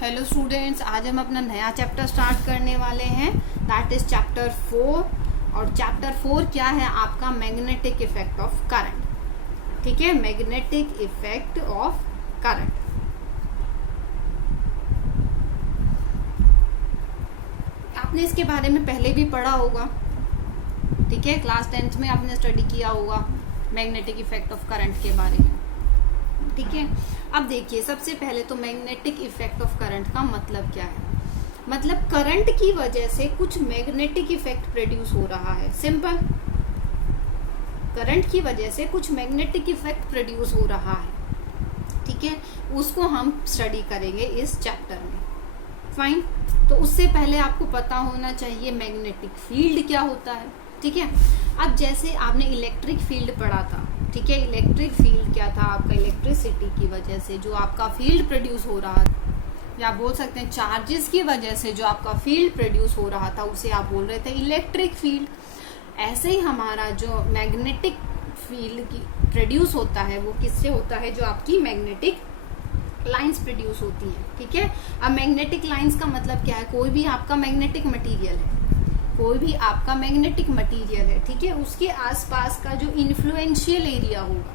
Hello students, आज हम अपना नया चैप्टर स्टार्ट करने वाले हैं, दैट इज चैप्टर 4। और चैप्टर 4 क्या है आपका? Magnetic effect of current. ठीक है, मैग्नेटिक इफेक्ट ऑफ करंट। आपने इसके बारे में पहले भी पढ़ा होगा, ठीक है, क्लास 10th में आपने स्टडी किया होगा मैग्नेटिक इफेक्ट ऑफ करंट के बारे में। ठीक है, अब देखिए, सबसे पहले तो मैग्नेटिक इफेक्ट ऑफ करंट का मतलब क्या है? मतलब करंट की वजह से कुछ मैग्नेटिक इफेक्ट प्रोड्यूस हो रहा है। सिंपल, करंट की वजह से कुछ मैग्नेटिक इफेक्ट प्रोड्यूस हो रहा है। ठीक है, उसको हम स्टडी करेंगे इस चैप्टर में। फाइन, तो उससे पहले आपको पता होना चाहिए मैग्नेटिक फील्ड क्या होता है। ठीक है, अब जैसे आपने इलेक्ट्रिक फील्ड पढ़ा था, ठीक है, इलेक्ट्रिक फील्ड क्या था? आपका इलेक्ट्रिसिटी की वजह से जो आपका फील्ड प्रोड्यूस हो रहा था, या आप बोल सकते हैं चार्जेस की वजह से जो आपका फील्ड प्रोड्यूस हो रहा था, उसे आप बोल रहे थे इलेक्ट्रिक फील्ड। ऐसे ही हमारा जो मैग्नेटिक फील्ड की प्रोड्यूस होता है वो किससे होता है? जो आपकी मैग्नेटिक लाइंस प्रोड्यूस होती है। ठीक है, अब मैग्नेटिक लाइंस का मतलब क्या है? कोई भी आपका मैग्नेटिक मटेरियल है, कोई भी आपका मैग्नेटिक मटेरियल है, ठीक है, उसके आसपास का जो इन्फ्लुएंशियल एरिया होगा,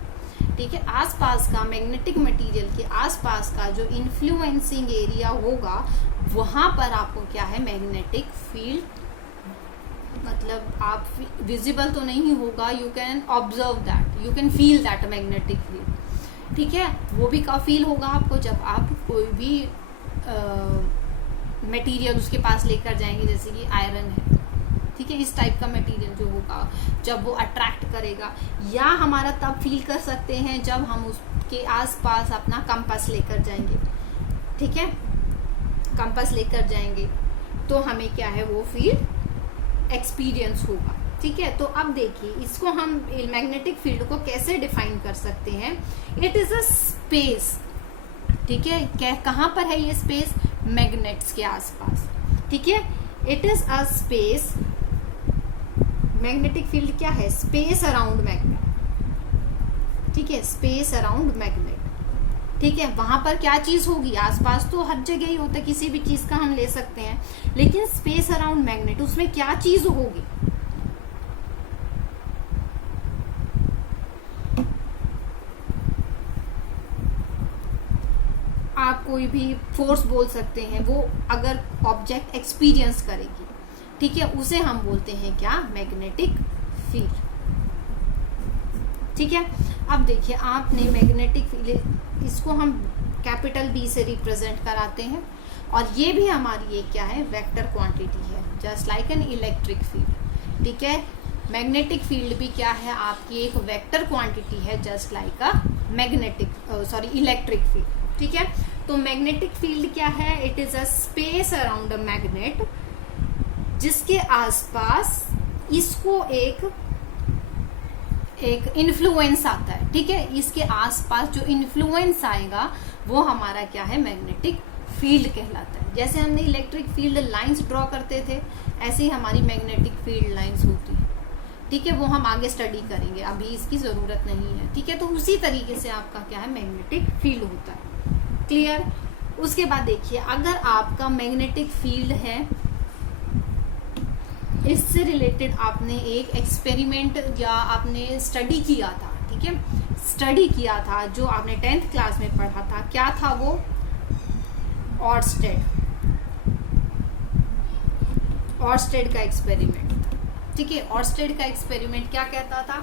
ठीक है, आसपास का मैग्नेटिक मटेरियल के आसपास का जो इन्फ्लुएंसिंग एरिया होगा, वहां पर आपको क्या है? Magnetic field. मतलब आप विजिबल तो नहीं होगा, you can observe that, you can feel that magnetic field. ठीक है, वो भी कब फील होगा आपको? जब आप कोई भी मटेरियल उसके पास लेकर जाएंगे, जैसे कि आयरन है, ठीक है, इस टाइप का मटेरियल जो होगा, जब वो अट्रैक्ट करेगा। या हमारा तब फील कर सकते हैं जब हम उसके आसपास अपना कंपास लेकर जाएंगे। ठीक है, कंपास लेकर जाएंगे तो हमें क्या है? वो फील एक्सपीरियंस होगा। ठीक है, तो अब देखिए, इसको हम मैग्नेटिक फील्ड को कैसे डिफाइन कर सकते हैं? It is a space. ठीक है, कहाँ पर है ये स्पेस? मैग्नेट्स के आसपास। ठीक है, it is a space. Magnetic field क्या है? Space around magnet. ठीक है, स्पेस अराउंड मैग्नेट। ठीक है, वहां पर क्या चीज होगी? आसपास तो हर जगह ही होता है, किसी भी चीज का हम ले सकते हैं, लेकिन स्पेस अराउंड मैग्नेट, उसमें क्या चीज होगी? आप कोई भी फोर्स बोल सकते हैं, वो अगर ऑब्जेक्ट एक्सपीरियंस करेगी, ठीक है, उसे हम बोलते हैं क्या? Magnetic field. ठीक है, अब देखिए, आपने मैग्नेटिक फील्ड, इसको हम कैपिटल बी से रिप्रेजेंट कराते हैं, और ये भी हमारी एक क्या है? वेक्टर क्वांटिटी है, just like an electric field. ठीक है, मैग्नेटिक फील्ड भी क्या है? आपकी एक वेक्टर क्वांटिटी है, जस्ट लाइक अ इलेक्ट्रिक फील्ड। ठीक है, तो मैग्नेटिक फील्ड क्या है? It is a space around a magnet, जिसके आसपास इसको एक इन्फ्लुएंस आता है। ठीक है, इसके आसपास जो इन्फ्लुएंस आएगा वो हमारा क्या है? मैग्नेटिक फील्ड कहलाता है। जैसे हमने इलेक्ट्रिक फील्ड लाइंस ड्रॉ करते थे, ऐसे ही हमारी मैग्नेटिक फील्ड लाइंस होती है। ठीक है, वो हम आगे स्टडी करेंगे, अभी इसकी जरूरत नहीं है। ठीक है, तो उसी तरीके से आपका क्या है? मैग्नेटिक फील्ड होता है। क्लियर? उसके बाद देखिए, अगर आपका मैग्नेटिक फील्ड है, इससे रिलेटेड आपने एक एक्सपेरिमेंट या आपने स्टडी किया था, ठीक है, स्टडी किया था, जो आपने 10th क्लास में पढ़ा था। क्या था वो? ऑर्स्टेड का एक्सपेरिमेंट। ठीक है, ऑर्स्टेड का एक्सपेरिमेंट क्या कहता था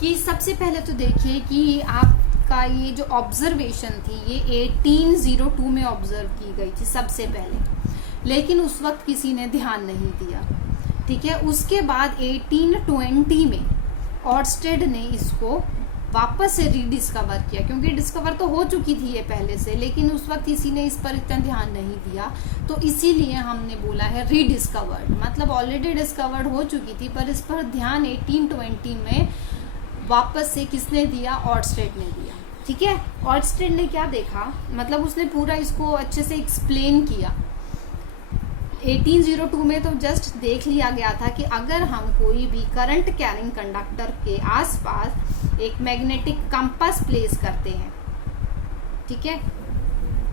कि सबसे पहले तो देखिए कि आपका ये जो ऑब्जर्वेशन थी, ये 1802 में ऑब्जर्व की गई थी सबसे पहले, लेकिन उस वक्त किसी ने ध्यान नहीं दिया। ठीक है, उसके बाद 1820 में ऑर्स्टेड ने इसको वापस से रीडिस्कवर किया, क्योंकि डिस्कवर तो हो चुकी थी ये पहले से, लेकिन उस वक्त किसी ने इस पर इतना ध्यान नहीं दिया, तो इसीलिए हमने बोला है रीडिस्कवर्ड। मतलब ऑलरेडी डिस्कवर्ड हो चुकी थी, पर इस पर ध्यान 1820 में वापस से किसने दिया? ऑर्स्टेड ने दिया। ठीक है, ऑर्स्टेड ने क्या देखा? मतलब उसने पूरा इसको अच्छे से एक्सप्लेन किया। 1802 में तो जस्ट देख लिया गया था कि अगर हम कोई भी करंट कैरिंग कंडक्टर के आसपास एक मैग्नेटिक कंपास प्लेस करते हैं, ठीक है,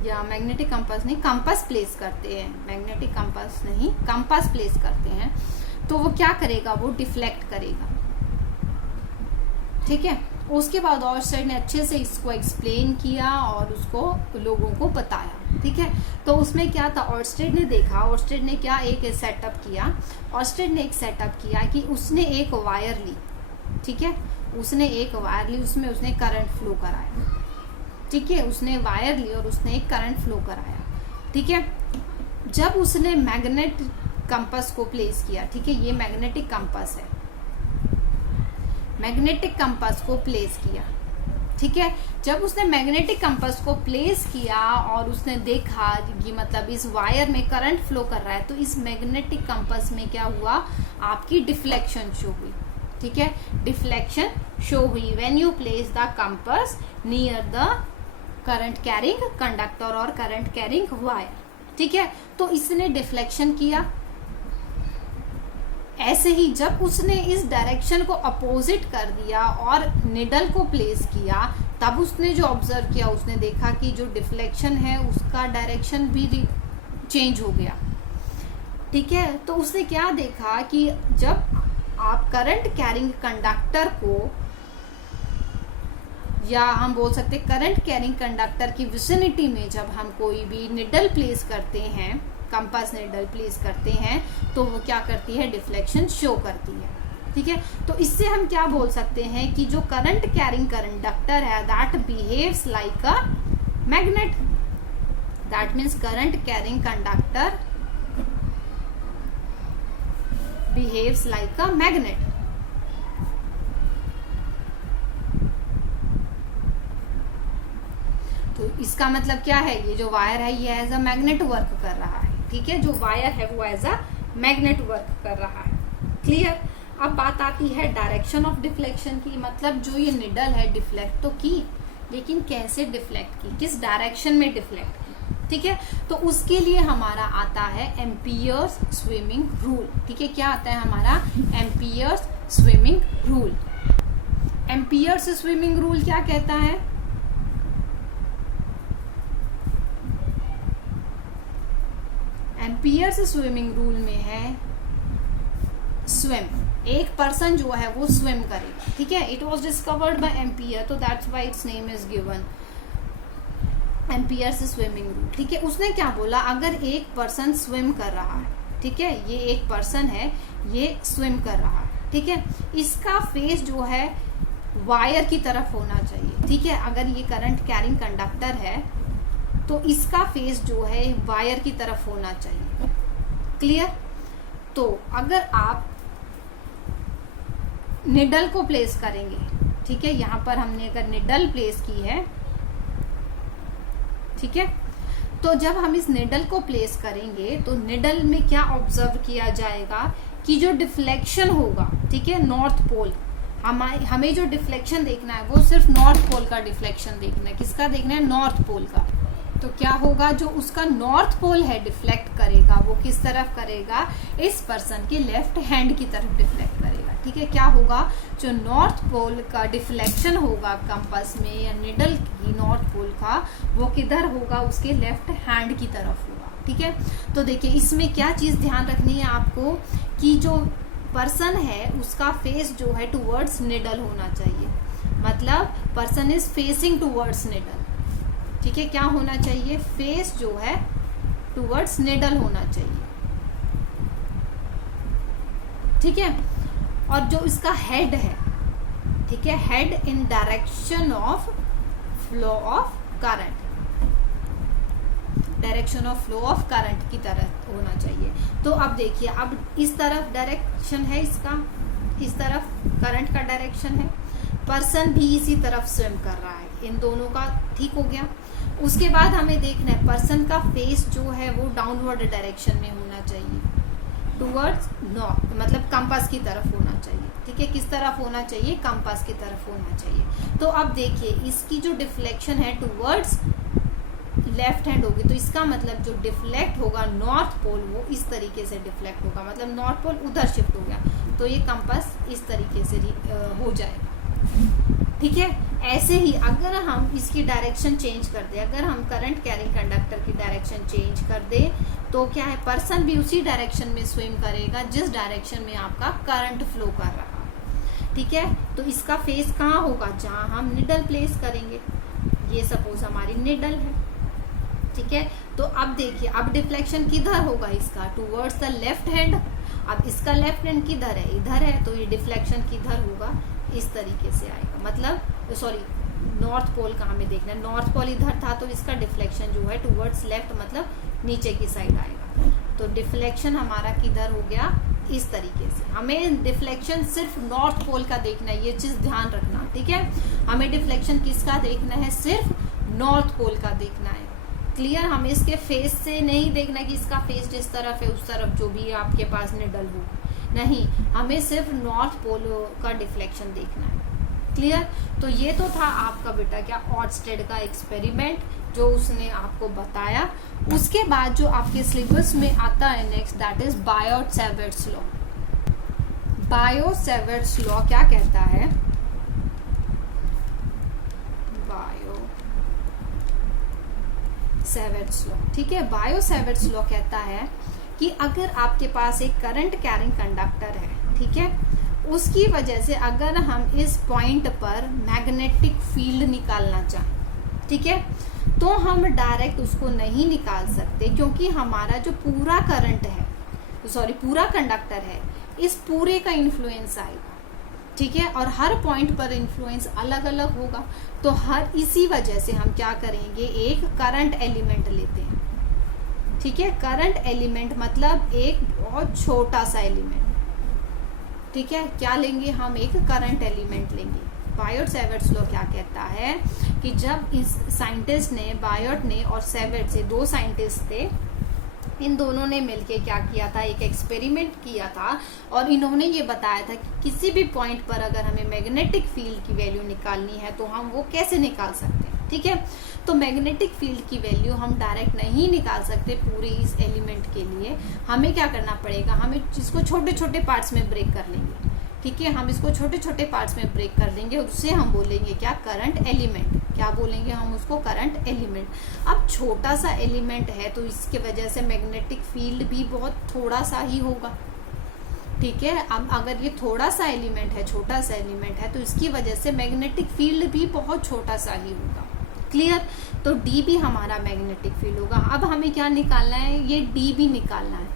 या मैग्नेटिक कंपास नहीं, कंपास प्लेस करते हैं, मैग्नेटिक कंपास नहीं, कंपास प्लेस करते हैं, तो वो क्या करेगा, वो डिफ्लेक्ट करेगा। ठीक है, उसके बाद ऑर्स्टेड ने अच्छे से इसको एक्सप्लेन किया और उसको लोगों को बताया। ठीक है, तो उसमें क्या था, ऑर्स्टेड ने देखा, ऑर्स्टेड ने क्या एक सेटअप किया, ऑर्स्टेड ने एक सेटअप किया कि उसने एक वायर ली। ठीक है, उसने एक वायर ली, उसमें उसने करंट फ्लो कराया। ठीक है, उसने वायर ली और उसने एक करंट फ्लो कराया। ठीक है, जब उसने मैग्नेट कंपास को प्लेस किया, ठीक है, ये मैग्नेटिक कंपास है, मैग्नेटिक कंपास को प्लेस किया। ठीक है, जब उसने मैग्नेटिक कंपास को प्लेस किया और उसने देखा कि मतलब इस वायर में करंट फ्लो कर रहा है, तो इस मैग्नेटिक कंपास में क्या हुआ, आपकी डिफ्लेक्शन शो हुई। ठीक है, डिफ्लेक्शन शो हुई when you place the compass near the current carrying conductor और करंट कैरिंग वायर। ठीक है, तो इसने डिफ्लेक्शन किया। ऐसे ही जब उसने इस डायरेक्शन को अपोजिट कर दिया और निडल को प्लेस किया, तब उसने जो ऑब्जर्व किया, उसने देखा कि जो डिफ्लेक्शन है उसका डायरेक्शन भी चेंज हो गया। ठीक है, तो उसने क्या देखा कि जब आप करंट कैरिंग कंडक्टर को, या हम बोल सकते करंट कैरिंग कंडक्टर की विसिनिटी में जब हम कोई भी निडल प्लेस करते हैं, कंपास निडल प्लेस करते हैं, तो वो क्या करती है, डिफ्लेक्शन शो करती है। ठीक है, तो इससे हम क्या बोल सकते हैं कि जो करंट कैरिंग कंडक्टर है, that behaves like a magnet. That means current carrying conductor behaves like a magnet. तो इसका मतलब क्या है, ये जो वायर है ये एज अ मैग्नेट वर्क कर रहा है। ठीक है, जो वायर है वो एज अ मैग्नेट वर्क कर रहा है। क्लियर। अब बात आती है डायरेक्शन ऑफ डिफ्लेक्शन की, मतलब जो ये निडल है डिफ्लेक्ट तो की, लेकिन कैसे डिफ्लेक्ट की, किस डायरेक्शन में डिफ्लेक्ट की। ठीक है, तो उसके लिए हमारा आता है एम्पियर्स स्विमिंग रूल। ठीक है, क्या आता है हमारा, amperes swimming rule. Amperes swimming rule क्या कहता है, एम्पियर्स स्विमिंग रूल में है स्विम, एक पर्सन जो है वो स्विम करेगा। ठीक है, it was discovered by Ampere, तो that's why its name is given Ampere's swimming rule. ठीक है, उसने क्या बोला, अगर एक पर्सन स्विम कर रहा है, ठीक है, ये एक पर्सन है, ये स्विम कर रहा है। ठीक है, इसका फेस जो है वायर की तरफ होना चाहिए। ठीक है, अगर ये करंट कैरिंग कंडक्टर है तो इसका फेस जो है वायर की तरफ होना चाहिए। क्लियर। तो अगर आप निडल को प्लेस करेंगे, ठीक है, यहां पर हमने अगर निडल प्लेस की है, ठीक है, तो जब हम इस निडल को प्लेस करेंगे तो निडल में क्या ऑब्जर्व किया जाएगा कि जो डिफ्लेक्शन होगा, ठीक है, नॉर्थ पोल, हमें जो डिफ्लेक्शन देखना है वो सिर्फ नॉर्थ पोल का डिफ्लेक्शन देखना है। किसका देखना है, नॉर्थ पोल का। तो क्या होगा, जो उसका नॉर्थ पोल है डिफ्लेक्ट करेगा, वो किस तरफ करेगा, इस पर्सन के लेफ्ट हैंड की तरफ डिफ्लेक्ट करेगा। ठीक है, क्या होगा, जो नॉर्थ पोल का डिफ्लेक्शन होगा कंपास में या निडल की नॉर्थ पोल का, वो किधर होगा, उसके लेफ्ट हैंड की तरफ होगा। ठीक है, तो देखिए इसमें क्या चीज ध्यान रखनी है आपको कि जो पर्सन है उसका फेस जो है टुवर्ड्स निडल होना चाहिए, मतलब person is facing towards needle. ठीक है, क्या होना चाहिए, फेस जो है टुवर्ड्स निडल होना चाहिए। ठीक है, और जो इसका हेड है, ठीक है, head in direction of flow of current, direction of flow of current की तरह होना चाहिए। तो अब देखिए, अब इस तरफ डायरेक्शन है इसका, इस तरफ करंट का डायरेक्शन है, पर्सन भी इसी तरफ स्विम कर रहा है, इन दोनों का ठीक हो गया। उसके बाद हमें देखना है पर्सन का फेस जो है वो डाउनवर्ड डायरेक्शन में होना चाहिए, टुवर्ड्स नॉर्थ, मतलब कंपास की तरफ होना चाहिए। ठीक है, किस तरफ होना चाहिए, कंपास की तरफ होना चाहिए। तो अब देखिए इसकी जो डिफ्लेक्शन है टुवर्ड्स लेफ्ट हैंड होगी, तो इसका मतलब जो डिफ्लेक्ट होगा नॉर्थ पोल, वो इस तरीके से डिफ्लेक्ट होगा, मतलब नॉर्थ पोल उधर शिफ्ट हो गया, तो ये कंपास इस तरीके से हो जाएगा। ठीक है। ऐसे ही अगर हम इसकी डायरेक्शन चेंज कर दें, अगर हम करंट कैरिंग कंडक्टर की डायरेक्शन चेंज कर दें तो क्या है, पर्सन भी उसी डायरेक्शन में स्विम करेगा जिस डायरेक्शन में आपका करंट फ्लो कर रहा है। ठीक है, तो इसका फेस कहाँ होगा, जहां हम निडल प्लेस करेंगे। ये सपोज हमारी निडल है। ठीक है, तो अब देखिए, अब डिफ्लेक्शन किधर होगा इसका, टूवर्ड्स द लेफ्ट हैंड। अब इसका लेफ्ट हैंड किधर है, इधर है, तो ये डिफ्लेक्शन किधर होगा, इस तरीके से आएगा। मतलब सॉरी, नॉर्थ पोल का हमें देखना है, नॉर्थ पोल इधर था तो इसका डिफ्लेक्शन जो है टूवर्ड्स लेफ्ट, मतलब नीचे की साइड आएगा। तो डिफ्लेक्शन हमारा किधर हो गया, इस तरीके से। हमें डिफ्लेक्शन सिर्फ नॉर्थ पोल का देखना है, ये चीज ध्यान रखना। ठीक है, हमें डिफ्लेक्शन किसका देखना है, सिर्फ नॉर्थ पोल का देखना है। क्लियर, हमें इसके फेस से नहीं देखना कि इसका फेस जिस तरफ है उस तरफ जो भी आपके पास निडल हो, नहीं, हमें सिर्फ नॉर्थ पोल का डिफ्लेक्शन देखना है। क्लियर, तो ये तो था आपका बेटा क्या, ऑर्स्टेड का एक्सपेरिमेंट जो उसने आपको बताया। उसके बाद जो आपके सिलेबस में आता है next, that is Biot Savart's law. Biot Savart's law क्या कहता है, बायोट-सैवर्ट्स लॉ। ठीक है, बायोट-सैवर्ट्स लॉ कहता है कि अगर आपके पास एक करंट कैरिंग कंडक्टर है, ठीक है, उसकी वजह से अगर हम इस पॉइंट पर मैग्नेटिक फील्ड निकालना चाहें, ठीक है, तो हम डायरेक्ट उसको नहीं निकाल सकते, क्योंकि हमारा जो पूरा करंट है, सॉरी पूरा कंडक्टर है, इस पूरे का इन्फ्लुएंस आएगा। ठीक है, और हर पॉइंट पर इन्फ्लुएंस अलग अलग होगा। तो हर इसी वजह से हम क्या करेंगे, एक करंट एलिमेंट लेते हैं। ठीक है, करंट एलिमेंट मतलब एक बहुत छोटा सा एलिमेंट। ठीक है, क्या लेंगे हम, एक करंट एलिमेंट लेंगे। बायोट-सैवर्ट्स लॉ क्या कहता है कि जब इस साइंटिस्ट ने, बायोट ने और सैवर्ट्स से, दो साइंटिस्ट थे, इन दोनों ने मिलके क्या किया था, एक एक्सपेरिमेंट किया था और इन्होंने ये बताया था कि किसी भी पॉइंट पर अगर हमें मैग्नेटिक फील्ड की वैल्यू निकालनी है तो हम वो कैसे निकाल सकते हैं। ठीक है, तो मैग्नेटिक फील्ड की वैल्यू हम डायरेक्ट नहीं निकाल सकते पूरे इस एलिमेंट के लिए। हमें क्या करना पड़ेगा, हमें इसको छोटे छोटे पार्ट्स में ब्रेक कर लेंगे। ठीक है, हम इसको छोटे छोटे पार्ट्स में ब्रेक कर देंगे, उससे हम बोलेंगे क्या, करंट एलिमेंट। क्या बोलेंगे हम उसको, करंट एलिमेंट। अब छोटा सा एलिमेंट है तो इसके वजह से मैग्नेटिक फील्ड भी बहुत थोड़ा सा ही होगा। ठीक है, अब अगर ये थोड़ा सा एलिमेंट है, छोटा सा एलिमेंट है, तो इसकी वजह से मैग्नेटिक फील्ड भी बहुत छोटा सा ही होगा। क्लियर, तो डी भी हमारा मैग्नेटिक फील्ड होगा। अब हमें क्या निकालना है, ये डी भी निकालना है।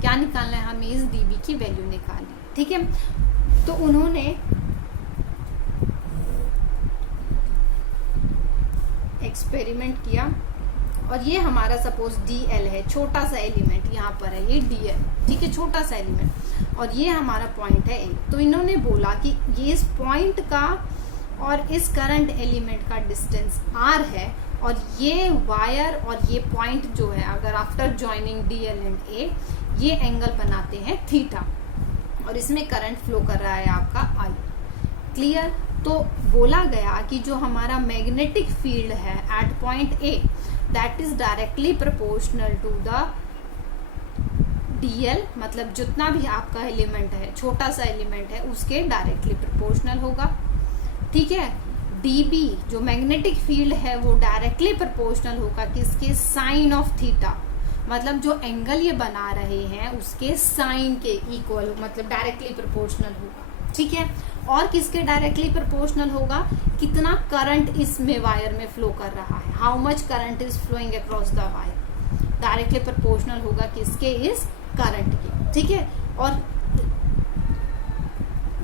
क्या निकालना है, हमें इस डी बी की वैल्यू निकालनी है। ठीक है, तो उन्होंने एक्सपेरिमेंट किया और ये हमारा सपोज DL है, छोटा सा एलिमेंट यहाँ पर है, ये DL। ठीक है, छोटा सा एलिमेंट, और ये हमारा पॉइंट है A। तो इन्होंने बोला कि ये इस पॉइंट का और इस करंट एलिमेंट का डिस्टेंस R है, और ये वायर और ये पॉइंट जो है, अगर after joining DL and A, ये एंगल बनाते हैं थीटा, और इसमें करंट फ्लो कर रहा है आपका I। क्लियर, तो बोला गया कि जो हमारा मैग्नेटिक फील्ड है at point A, that is directly proportional to the DL, मतलब जितना भी आपका एलिमेंट है, छोटा सा एलिमेंट है, उसके डायरेक्टली प्रोपोर्शनल होगा। ठीक है, DB जो मैग्नेटिक फील्ड है वो डायरेक्टली प्रोपोर्शनल होगा किसके, साइन ऑफ थीटा, मतलब जो एंगल ये बना रहे हैं उसके साइन के इक्वल, मतलब डायरेक्टली प्रोपोर्शनल होगा। ठीक है, और किसके डायरेक्टली प्रोपोर्शनल होगा, कितना करंट इसमें वायर में फ्लो कर रहा है, how much current is flowing across the wire, directly proportional होगा किसके, इस करंट के। ठीक है, और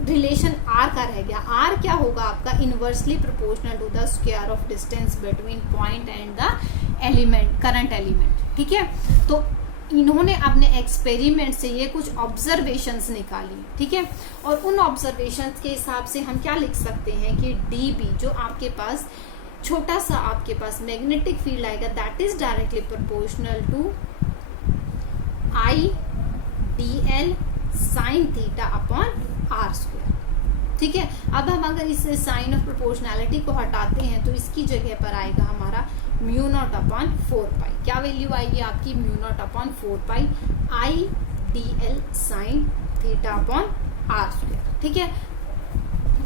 रिलेशन R का रह गया। R क्या होगा आपका, inversely proportional to the square of distance between point and the element, current element. ठीक है, तो इन्होंने अपने एक्सपेरिमेंट से ये कुछ ऑब्जर्वेशंस निकाली। ठीक है, और उन ऑब्जर्वेशंस के हिसाब से हम क्या लिख सकते हैं कि DB जो आपके पास छोटा सा आपके पास मैग्नेटिक फील्ड आएगा, that is directly proportional to IDL sine theta upon R square. ठीक है, अब हम अगर इस साइन ऑफ प्रोपोर्शनैलिटी को हटाते हैं तो इसकी जगह पर आएगा हमारा म्यू नॉट अपॉन 4 पाई। क्या वैल्यू आएगी आपकी, म्यू नॉट अपॉन 4 पाई IDL sine theta upon R square. ठीक है,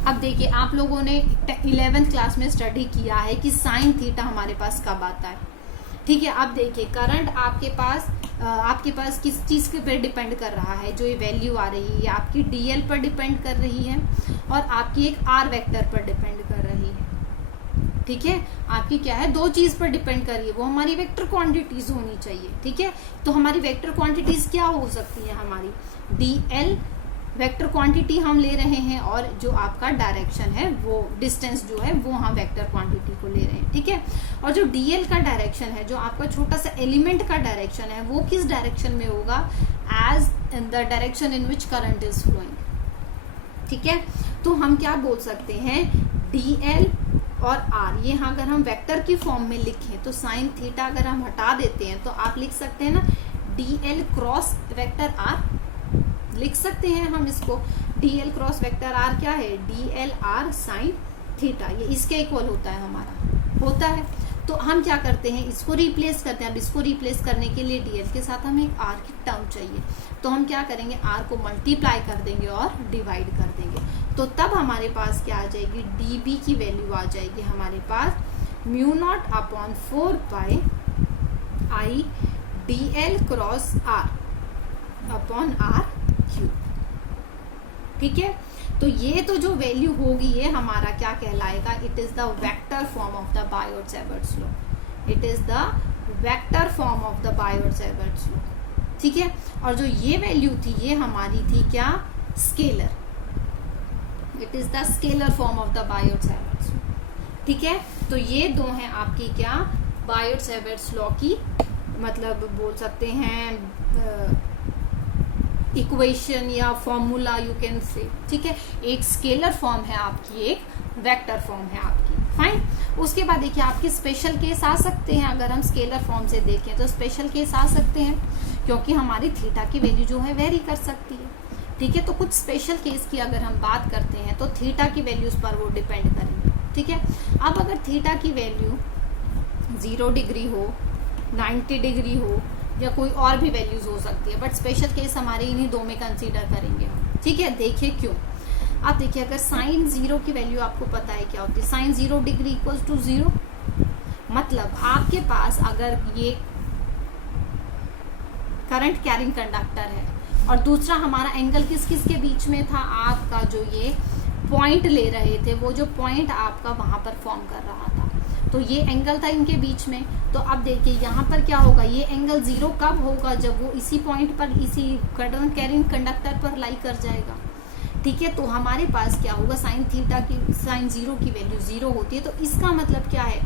अब देखिए आप लोगों ने 11th क्लास में स्टडी किया है कि साइन थीटा हमारे पास कब आता है, ठीक है। अब देखिए करंट आपके पास किस चीज के पे डिपेंड कर रहा है, जो ये वैल्यू आ रही है आपकी डीएल पर डिपेंड कर रही है और आपकी एक आर वेक्टर पर डिपेंड कर रही है, ठीक है। आपकी क्या है, दो चीज पर डिपेंड कर रही है, वो हमारी वेक्टर क्वांटिटीज होनी चाहिए, ठीक है। तो हमारी वेक्टर क्वांटिटीज क्या हो सकती है, हमारी डीएल वेक्टर क्वांटिटी हम ले रहे हैं और जो आपका डायरेक्शन है वो डिस्टेंस जो है वो हम वेक्टर क्वांटिटी को ले रहे हैं, ठीक है। और जो डीएल का डायरेक्शन है, जो आपका छोटा सा एलिमेंट का डायरेक्शन है, वो किस डायरेक्शन में होगा, as in the direction in which current is flowing, ठीक है। तो हम क्या बोल सकते हैं, डीएल और आर, ये अगर हम वेक्टर की फॉर्म में लिखें तो साइन थीटा अगर हम हटा देते हैं तो आप लिख सकते हैं ना डीएल क्रॉस वेक्टर आर, लिख सकते हैं हम इसको। डीएल क्रॉस वेक्टर आर क्या है, डीएल आर साइन थीटा, ये इसके इक्वल होता है, हमारा होता है। तो हम क्या करते हैं, इसको रिप्लेस करते हैं। अब इसको रिप्लेस करने के लिए डीएल के साथ हमें एक आर की टर्म चाहिए, तो हम क्या करेंगे, आर को मल्टीप्लाई कर देंगे और डिवाइड कर देंगे, तो तब हमारे पास क्या आ जाएगी, डीबी की वैल्यू आ जाएगी हमारे पास mu naught upon 4 pi I dl cross r upon r cube, ठीक है। तो ये तो जो वैल्यू होगी ये हमारा क्या कहलाएगा, it is the vector form of the Biot Savart's law, it is the vector form of the Biot Savart's law, ठीक है। और जो ये वैल्यू थी ये हमारी थी क्या, scalar, it is the scalar form of the Biot Savart's law, ठीक है। तो ये दो हैं आपकी क्या, बायोट-सैवर्ट्स लॉ की मतलब बोल सकते हैं इक्वेशन या फॉर्मूला यू कैन से, ठीक है। एक स्केलर फॉर्म है आपकी, एक वेक्टर फॉर्म है आपकी, फाइन। उसके बाद देखिए आपके स्पेशल केस आ सकते हैं, अगर हम स्केलर फॉर्म से देखें तो स्पेशल केस आ सकते हैं, क्योंकि हमारी थीटा की वैल्यू जो है वेरी कर सकती है, ठीक है। तो कुछ स्पेशल केस की अगर हम बात करते हैं तो थीटा की वैल्यूज पर वो डिपेंड करेंगे, ठीक है। अब अगर थीटा की वैल्यू 0 डिग्री हो, 90 डिग्री हो या कोई और भी वैल्यूज हो सकती है, बट स्पेशल केस हमारे इन्हीं दो में कंसीडर करेंगे, ठीक है। देखिए क्यों, आप देखिए अगर साइन 0 की वैल्यू आपको पता है क्या होती है, साइन 0 डिग्री इक्वल्स टू 0, मतलब आपके पास अगर ये करंट कैरिंग कंडक्टर है और दूसरा हमारा एंगल किस किस के बीच में था, आपका जो ये पॉइंट ले रहे थे, वो जो पॉइंट आपका वहां पर फॉर्म कर रहा था, तो ये एंगल था इनके बीच में। तो अब देखिए यहाँ पर क्या होगा, ये एंगल 0 कब होगा, जब वो इसी पॉइंट पर, इसी करंट कैरिंग कंडक्टर पर लाई कर जाएगा, ठीक है। तो हमारे पास क्या होगा, साइन थीटा की, साइन 0 की वैल्यू 0 होती है, तो इसका मतलब क्या है,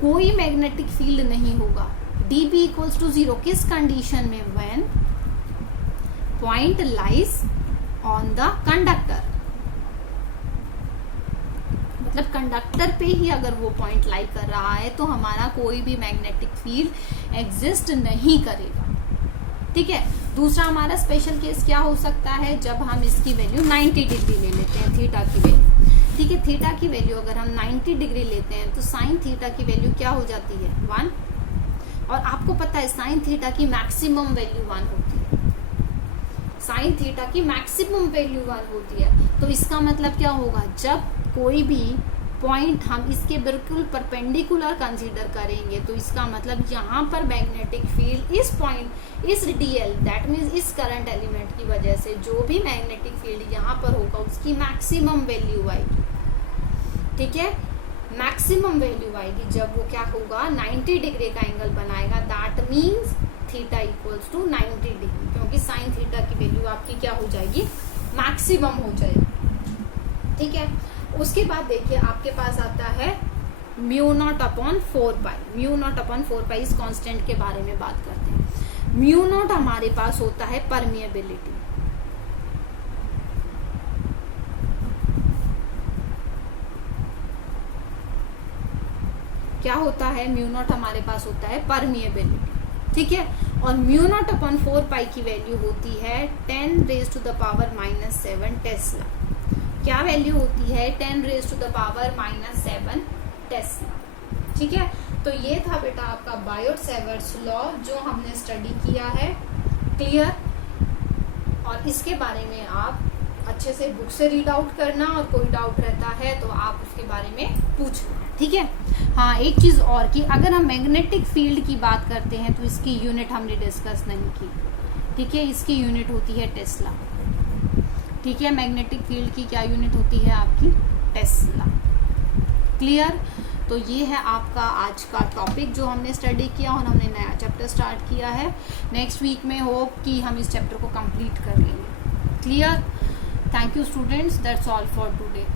कोई मैग्नेटिक फील्ड नहीं होगा, dB इक्वल्स टू 0, किस कंडीशन में, when point lies on the conductor, मतलब कंडक्टर पे ही अगर वो पॉइंट लाई कर रहा है तो हमारा कोई भी मैग्नेटिक फील्ड एग्जिस्ट नहीं करेगा, ठीक है। दूसरा हमारा स्पेशल केस क्या हो सकता है, जब हम इसकी वैल्यू 90 डिग्री ले लेते हैं, थीटा की वैल्यू, ठीक है। थीटा की वैल्यू अगर हम 90 डिग्री लेते हैं तो साइन थीटा की वैल्यू क्या हो जाती है, 1, और आपको पता है साइन थीटा की मैक्सिमम वैल्यू 1 होती है, साइन थीटा की मैक्सिमम वैल्यू 1 होती है। तो इसका मतलब क्या होगा, जब कोई भी पॉइंट हम इसके बिल्कुल परपेंडिकुलर कंसीडर करेंगे तो इसका मतलब यहाँ पर मैग्नेटिक फील्ड इस पॉइंट, इस डीएल, दैट मीन्स इस करंट एलिमेंट की वजह से जो भी मैग्नेटिक फील्ड यहाँ पर होगा उसकी मैक्सिमम वैल्यू आएगी, ठीक है। मैक्सिमम वैल्यू आएगी जब वो क्या होगा, 90 डिग्री का एंगल बनाएगा, that means theta equals to 90 degree, क्योंकि साइन थीटा की वैल्यू आपकी क्या हो जाएगी, मैक्सिमम हो जाएगी, ठीक है। उसके बाद देखिए आपके पास आता है म्यू नॉट अपॉन 4 पाई, म्यू नॉट अपॉन 4 पाई, इस कांस्टेंट के बारे में बात करते हैं। म्यू नॉट हमारे पास होता है परमिएबिलिटी, क्या होता है, म्यू नॉट हमारे पास होता है परमिएबिलिटी, ठीक है। और म्यू नॉट अपॉन 4 पाई की वैल्यू होती है 10 raise to the power -7 tesla, क्या वैल्यू होती है, 10 raise to the power -7 tesla, ठीक है। तो ये था बेटा आपका बायोट-सैवर्ट्स लॉ जो हमने स्टडी किया है, क्लियर। और इसके बारे में आप अच्छे से बुक से रीड आउट करना, और कोई डाउट रहता है तो आप उसके बारे में पूछना, ठीक है। हाँ, एक चीज और कि अगर हम मैग्नेटिक फील्ड की बात करते हैं तो इसकी यूनिट हमने डिस्कस नहीं की, ठीक है। इसकी यूनिट होती है टेस्ला, ठीक है। मैग्नेटिक फील्ड की क्या यूनिट होती है आपकी? टेस्ला। क्लियर? तो ये है आपका आज का टॉपिक जो हमने स्टडी किया, और हमने नया चैप्टर स्टार्ट किया है। नेक्स्ट वीक में होप कि हम इस चैप्टर को कंप्लीट कर लेंगे। Clear? Thank you students, that's all for today.